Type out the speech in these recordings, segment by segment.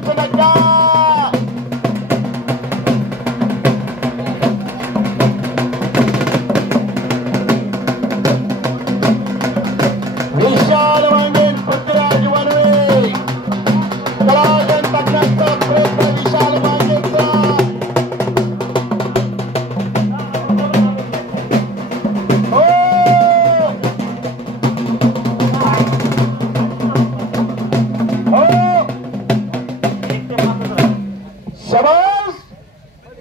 पंच धक्का विशाल वांगे पृथ्वीराज वनवे कलागण टाकण्याचा प्रयत्न विशाल वांगेचा हो हो शबास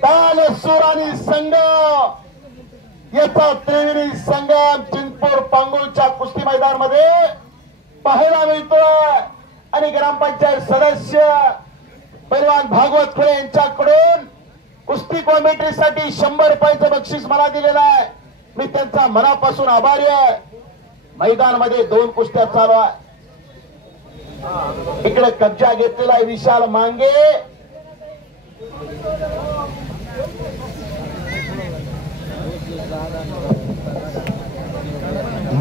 ताल सूर आणि संघ याचा त्रिवेणी संगम चिंचपूर पांगोलच्या कुस्ती मैदान मध्ये पाहायला मिळतोय आणि ग्रामपंचायत सदस्य पैलवान भागवत खुळे यांच्याकडून कुस्ती कॉमेंट्रीसाठी 100 रुपयाचं बक्षीस मला दिलेलं आहे. मी त्यांचा मनापासून आभारी आहे. मैदानामध्ये 2 कुस्त्या चालू आहे. इकडे कब्जा घेतलेला आहे विशाल मांगे.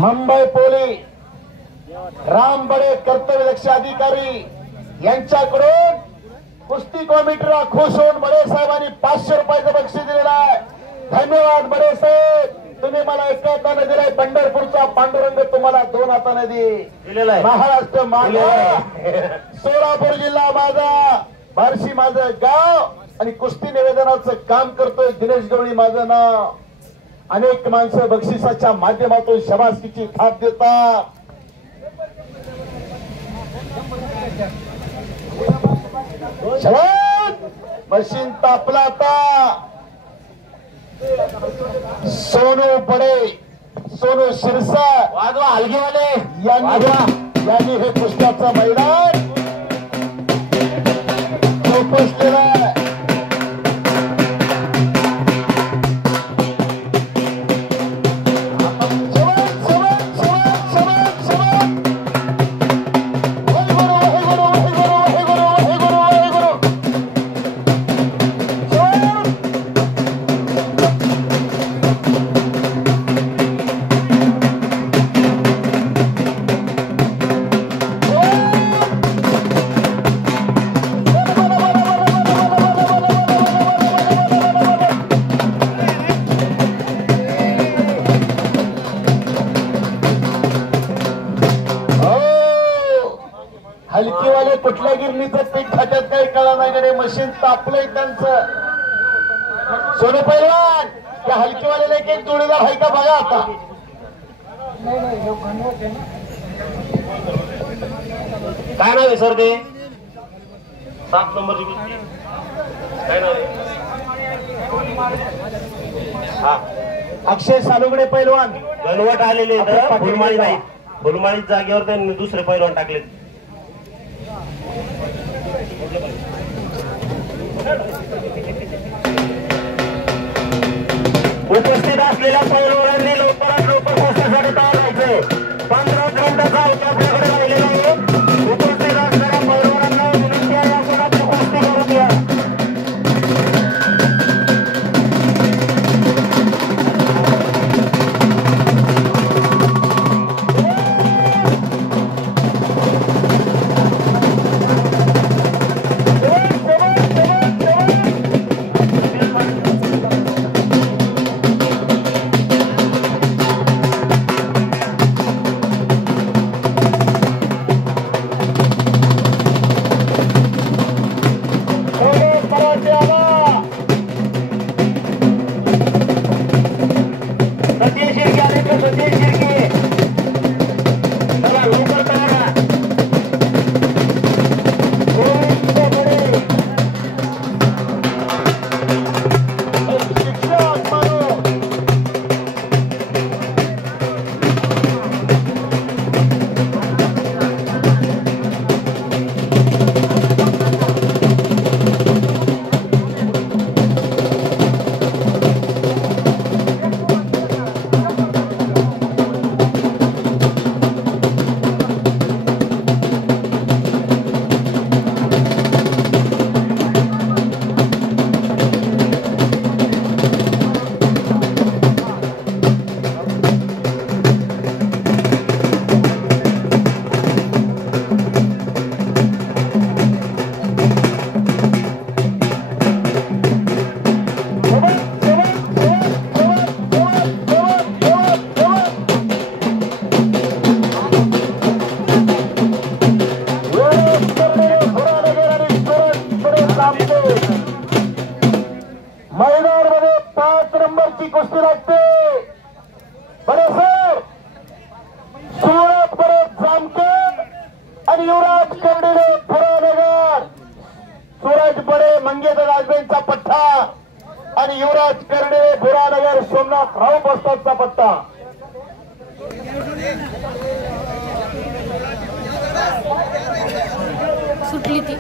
मुंबई पोलीस रामबडे कर्तव्यदक्ष अधिकारी यांच्याकडून कुस्ती कॉमिटीला खुश होऊन बडे साहेबांनी 500 रुपयाचं बक्षीस दिलेलं आहे. धन्यवाद बडे साहेब. तुम्ही मला एका हाताने दिलाय. पंढरपूरचा पांडुरंग तुम्हाला 2 हाताने दिलेला आहे. महाराष्ट्र माझा, सोलापूर जिल्हा माझा, बार्शी माझं गाव आणि कुस्ती निवेदनाचं काम करतोय दिनेश गवळी माझं नाव. अनेक माणसं बक्षिसाच्या माध्यमातून शबासकीची थाप देतात. मशीन तापला आता. सोनू बडे, सोनू शिरसाट वाजवा हलगीवाले यांनी हे कुस्त्याचं मैदान जोपासलेलं आहे. हलकीवाले कुठल्या गिरणीचं पीठ खात्यात काही कळा नाही कडे. मशीन तापलंय त्यांचं. सोनू पैलवान त्या हलकीवाल्याला एक जोडीदार आहे का बघा आता. काय नाव आहे सर ते 7 नंबरची कुस्ती काय नाव आहे. हा अक्षय सालुगडे पैलवान गणवट आलेले फुलमाळी नाही. फुलमाळी जागेवर त्यांनी दुसरे पैलवान टाकले. उपस्थित असलेल्या पैलवानांनी लवकरात लवकर कुस्तीसाठी तयार व्हायचे. 15 मिनिटाचा अवकाश आपल्याकडे राहिलेला आहे. उपस्थित असलेल्या पैलवानांना विनंती आहे आपण आपली कुस्ती करू द्या. सामने महिलांमध्ये 5 नंबरची कुस्ती लागते. बरे सर, सुरत परत जामखेड आणि युवराज कर्डिले पुरानगर. सूरज बडे मंगेश राजबेंचा पट्टा आणि युवराज कर्डिले पुरानगर सोमनाथ राव बस्तादचा पट्टा. सुटली ती.